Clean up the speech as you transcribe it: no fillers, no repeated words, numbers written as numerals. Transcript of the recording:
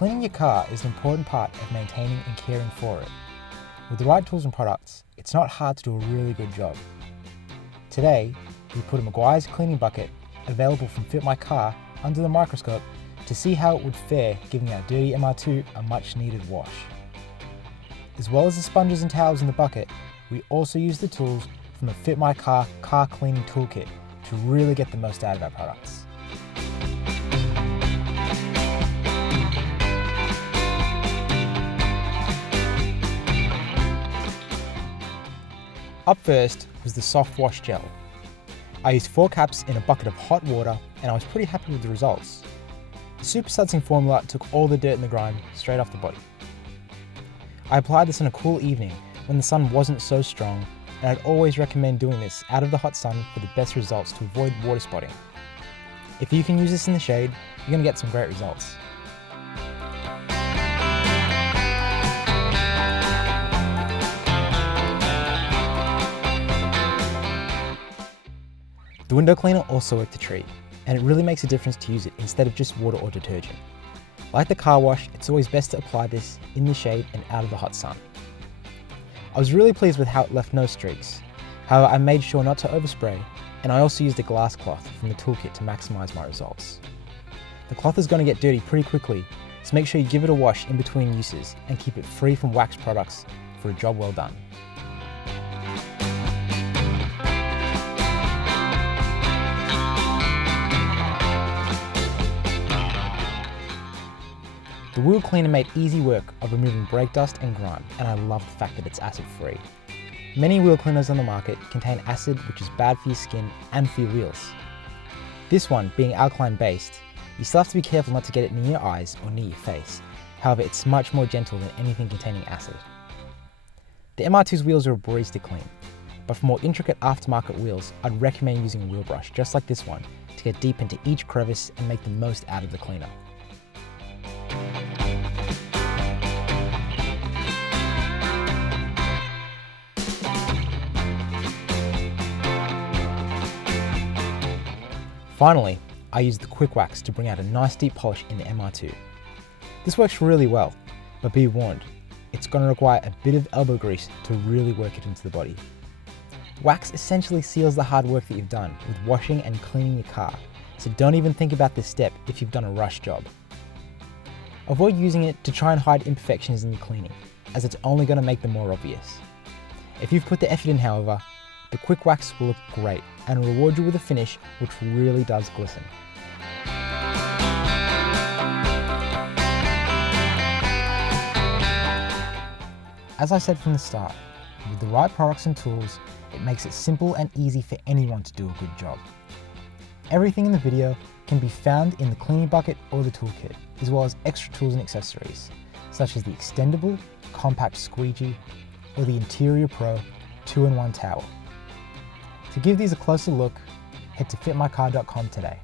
Cleaning your car is an important part of maintaining and caring for it. With the right tools and products, it's not hard to do a really good job. Today, we put a Meguiar's cleaning bucket, available from FitMyCar, under the microscope to see how it would fare giving our dirty MR2 a much needed wash. As well as the sponges and towels in the bucket, we also use the tools from the FitMyCar car cleaning toolkit to really get the most out of our products. Up first was the soft wash gel. I used 4 caps in a bucket of hot water and I was pretty happy with the results. The super sudsing formula took all the dirt and the grime straight off the body. I applied this on a cool evening when the sun wasn't so strong, and I'd always recommend doing this out of the hot sun for the best results to avoid water spotting. If you can use this in the shade, you're going to get some great results. The window cleaner also worked a treat, and it really makes a difference to use it instead of just water or detergent. Like the car wash, it's always best to apply this in the shade and out of the hot sun. I was really pleased with how it left no streaks. However, I made sure not to overspray, and I also used a glass cloth from the toolkit to maximize my results. The cloth is going to get dirty pretty quickly, so make sure you give it a wash in between uses and keep it free from wax products for a job well done. The wheel cleaner made easy work of removing brake dust and grime, and I love the fact that it's acid free. Many wheel cleaners on the market contain acid, which is bad for your skin and for your wheels. This one, being alkaline based, you still have to be careful not to get it near your eyes or near your face. However, it's much more gentle than anything containing acid. The MR2's wheels are a breeze to clean, but for more intricate aftermarket wheels, I'd recommend using a wheel brush just like this one to get deep into each crevice and make the most out of the cleaner. Finally, I used the quick wax to bring out a nice deep polish in the MR2. This works really well, but be warned, it's going to require a bit of elbow grease to really work it into the body. Wax essentially seals the hard work that you've done with washing and cleaning your car, so don't even think about this step if you've done a rush job. Avoid using it to try and hide imperfections in your cleaning, as it's only going to make them more obvious. If you've put the effort in, however, the quick wax will look great and reward you with a finish which really does glisten. As I said from the start, with the right products and tools, it makes it simple and easy for anyone to do a good job. Everything in the video can be found in the cleaning bucket or the toolkit, as well as extra tools and accessories, such as the extendable, compact squeegee, or the Interior Pro 2-in-1 towel. To give these a closer look, head to fitmycar.com today.